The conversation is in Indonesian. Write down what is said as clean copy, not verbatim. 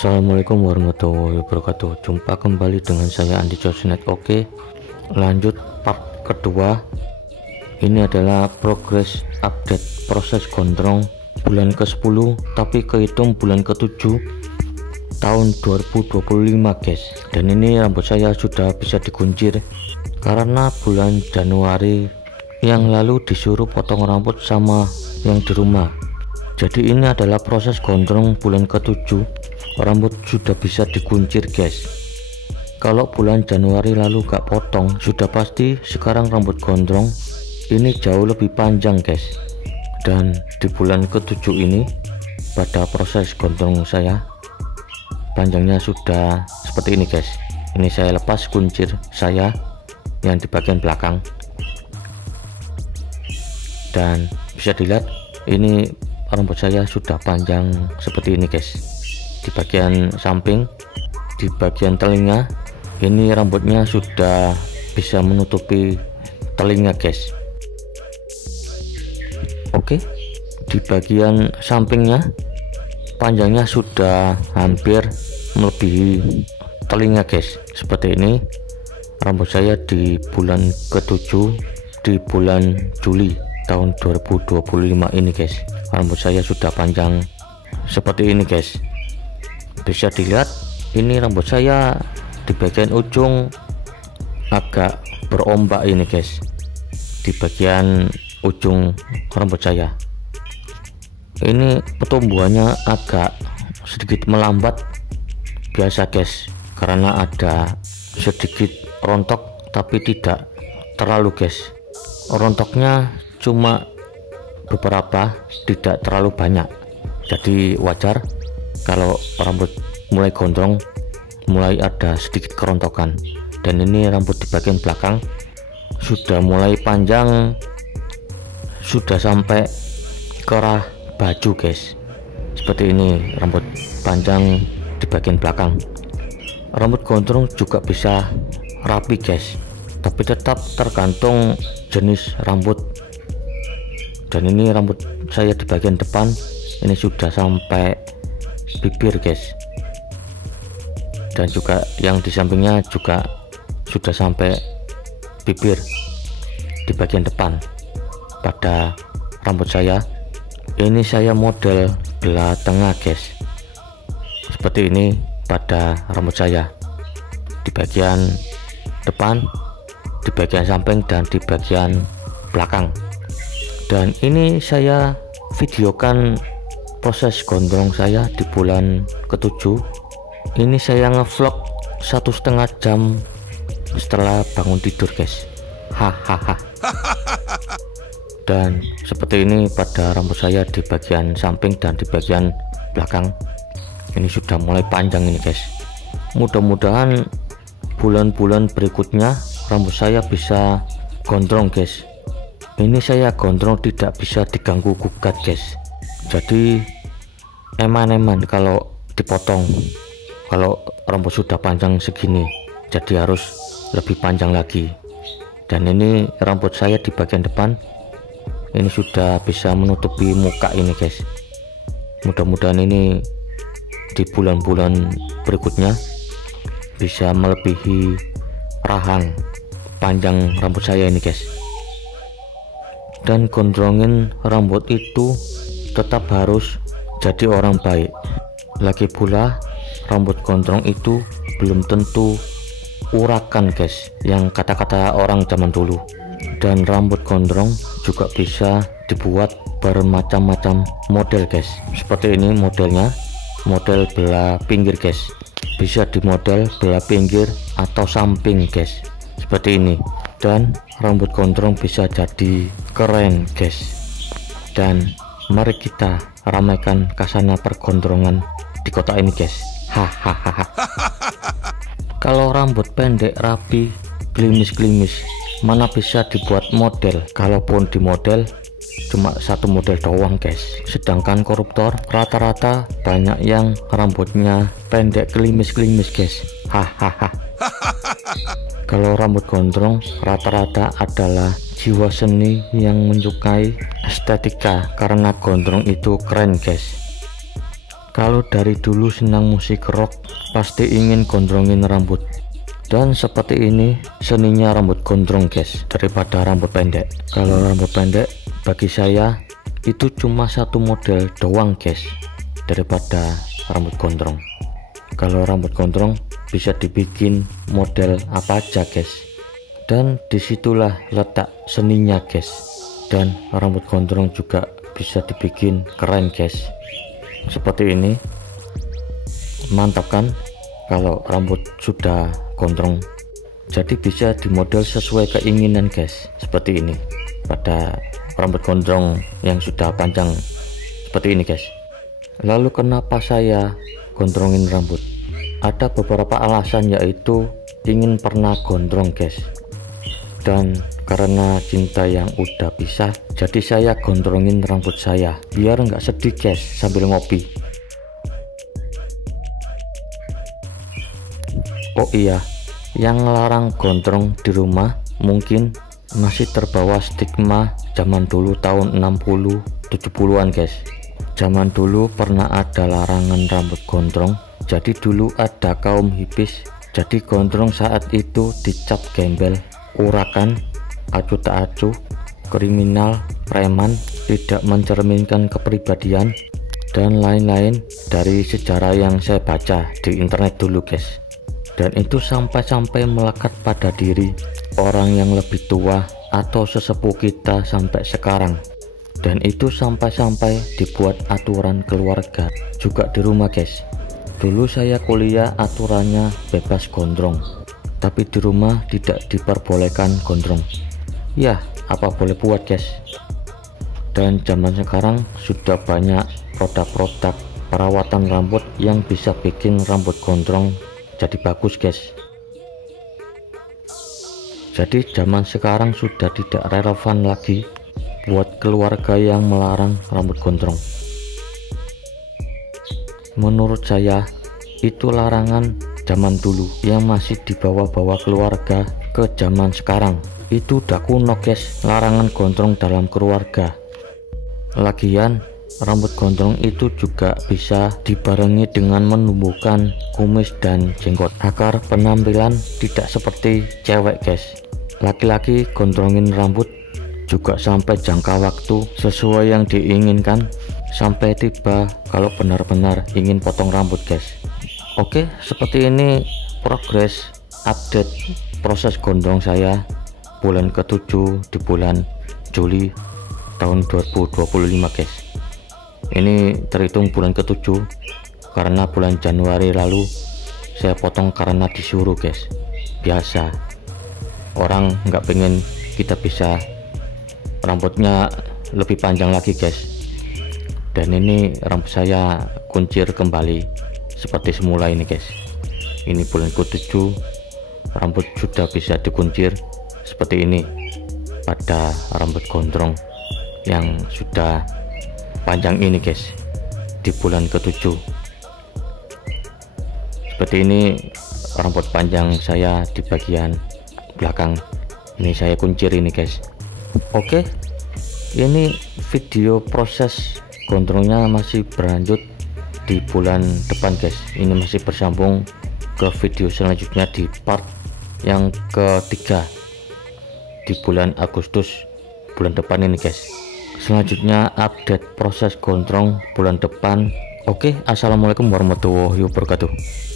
Assalamualaikum warahmatullahi wabarakatuh. Jumpa kembali dengan saya Andi Josnet. Oke, lanjut part kedua. Ini adalah progress update proses gondrong bulan ke-10 tapi kehitung bulan ke-7 tahun 2025 guys. Dan ini rambut saya sudah bisa dikuncir karena bulan Januari yang lalu disuruh potong rambut sama yang di rumah. Jadi ini adalah proses gondrong bulan ke-7, rambut sudah bisa dikuncir guys. Kalau bulan Januari lalu gak potong, sudah pasti sekarang rambut gondrong ini jauh lebih panjang guys. Dan di bulan ke-7 ini pada proses gondrong saya panjangnya sudah seperti ini guys. Ini saya lepas kuncir saya yang di bagian belakang, dan bisa dilihat ini rambut saya sudah panjang seperti ini guys. Di bagian samping, di bagian telinga ini rambutnya sudah bisa menutupi telinga guys. Oke, di bagian sampingnya panjangnya sudah hampir melebihi telinga guys. Seperti ini rambut saya di bulan ke-7 di bulan Juli tahun 2025 ini guys. Rambut saya sudah panjang seperti ini guys. Bisa dilihat ini rambut saya di bagian ujung agak berombak ini guys. Di bagian ujung rambut saya ini pertumbuhannya agak sedikit melambat biasa guys, karena ada sedikit rontok tapi tidak terlalu guys. Rontoknya cuma beberapa, tidak terlalu banyak. Jadi wajar kalau rambut mulai gondrong mulai ada sedikit kerontokan. Dan ini rambut di bagian belakang sudah mulai panjang, sudah sampai kerah baju guys. Seperti ini rambut panjang di bagian belakang. Rambut gondrong juga bisa rapi guys, tapi tetap tergantung jenis rambut. Dan ini rambut saya di bagian depan ini sudah sampai bibir guys, dan juga yang di sampingnya juga sudah sampai bibir di bagian depan. Pada rambut saya ini saya model belah tengah guys. Seperti ini pada rambut saya di bagian depan, di bagian samping, dan di bagian belakang. Dan ini saya videokan proses gondrong saya di bulan ke-7. Ini saya ngevlog 1,5 jam setelah bangun tidur guys. Hahaha. Dan seperti ini pada rambut saya di bagian samping dan di bagian belakang. Ini sudah mulai panjang ini guys. Mudah-mudahan bulan-bulan berikutnya rambut saya bisa gondrong guys. Ini saya gondrong tidak bisa diganggu gugat guys. Jadi eman-eman kalau dipotong. Kalau rambut sudah panjang segini, jadi harus lebih panjang lagi. Dan ini rambut saya di bagian depan ini sudah bisa menutupi muka ini guys. Mudah-mudahan ini di bulan-bulan berikutnya bisa melebihi rahang panjang rambut saya ini guys. Dan gondrongin rambut itu tetap harus jadi orang baik. Lagi pula rambut gondrong itu belum tentu urakan guys, yang kata-kata orang zaman dulu. Dan rambut gondrong juga bisa dibuat bermacam-macam model guys. Seperti ini modelnya, model belah pinggir guys. Bisa di model belah pinggir atau samping guys, seperti ini. Dan rambut gondrong bisa jadi keren guys. Dan mari kita ramaikan kasana pergondrongan di kota ini guys. Hahaha. Kalau rambut pendek rapi klimis-klimis mana bisa dibuat model. Kalaupun di model cuma satu model doang guys. Sedangkan koruptor rata-rata banyak yang rambutnya pendek klimis-klimis guys. Hahaha. Kalau rambut gondrong rata-rata adalah jiwa seni yang menyukai estetika, karena gondrong itu keren guys. Kalau dari dulu senang musik rock, pasti ingin gondrongin rambut. Dan seperti ini seninya rambut gondrong guys, daripada rambut pendek. Kalau rambut pendek bagi saya itu cuma satu model doang guys, daripada rambut gondrong. Kalau rambut gondrong bisa dibikin model apa aja guys, dan disitulah letak seninya guys. Dan rambut gondrong juga bisa dibikin keren guys, seperti ini. Mantap kan kalau rambut sudah gondrong, jadi bisa dimodel sesuai keinginan guys, seperti ini. Pada rambut gondrong yang sudah panjang seperti ini guys. Lalu kenapa saya gondrongin rambut? Ada beberapa alasan, yaitu ingin pernah gondrong guys, dan karena cinta yang udah pisah, jadi saya gondrongin rambut saya biar nggak sedih guys sambil ngopi. Oh iya, yang larang gondrong di rumah mungkin masih terbawa stigma zaman dulu tahun 60 70-an guys. Zaman dulu pernah ada larangan rambut gondrong, jadi dulu ada kaum hipis, jadi gondrong saat itu dicap gembel, urakan, acuh tak acuh, kriminal, preman, tidak mencerminkan kepribadian, dan lain-lain dari sejarah yang saya baca di internet dulu guys. Dan itu sampai-sampai melekat pada diri orang yang lebih tua atau sesepuh kita sampai sekarang. Dan itu sampai-sampai dibuat aturan keluarga juga di rumah guys. Dulu saya kuliah aturannya bebas gondrong, tapi di rumah tidak diperbolehkan gondrong. Ya, apa boleh buat guys. Dan zaman sekarang sudah banyak produk-produk perawatan rambut yang bisa bikin rambut gondrong jadi bagus guys. Jadi zaman sekarang sudah tidak relevan lagi buat keluarga yang melarang rambut gondrong. Menurut saya itu larangan zaman dulu yang masih dibawa-bawa keluarga ke zaman sekarang. Itu udah kuno guys, larangan gondrong dalam keluarga. Lagian rambut gondrong itu juga bisa dibarengi dengan menumbuhkan kumis dan jenggot agar penampilan tidak seperti cewek guys. Laki-laki gondrongin rambut juga sampai jangka waktu sesuai yang diinginkan, sampai tiba kalau benar-benar ingin potong rambut guys. Oke, seperti ini progres update proses gondrong saya bulan ke-7 di bulan Juli tahun 2025 guys. Ini terhitung bulan ke-7 karena bulan Januari lalu saya potong karena disuruh guys. Biasa orang nggak pengen kita bisa rambutnya lebih panjang lagi guys. Dan ini rambut saya kuncir kembali seperti semula ini guys. Ini bulan ke-7 rambut sudah bisa dikuncir seperti ini pada rambut gondrong yang sudah panjang ini guys di bulan ke-7. Seperti ini rambut panjang saya di bagian belakang ini saya kuncir ini guys. Oke, ini video proses gondrongnya masih berlanjut di bulan depan guys. Ini masih bersambung ke video selanjutnya di part yang ketiga di bulan Agustus bulan depan ini guys. Selanjutnya update proses gondrong bulan depan. Oke, assalamualaikum warahmatullahi wabarakatuh.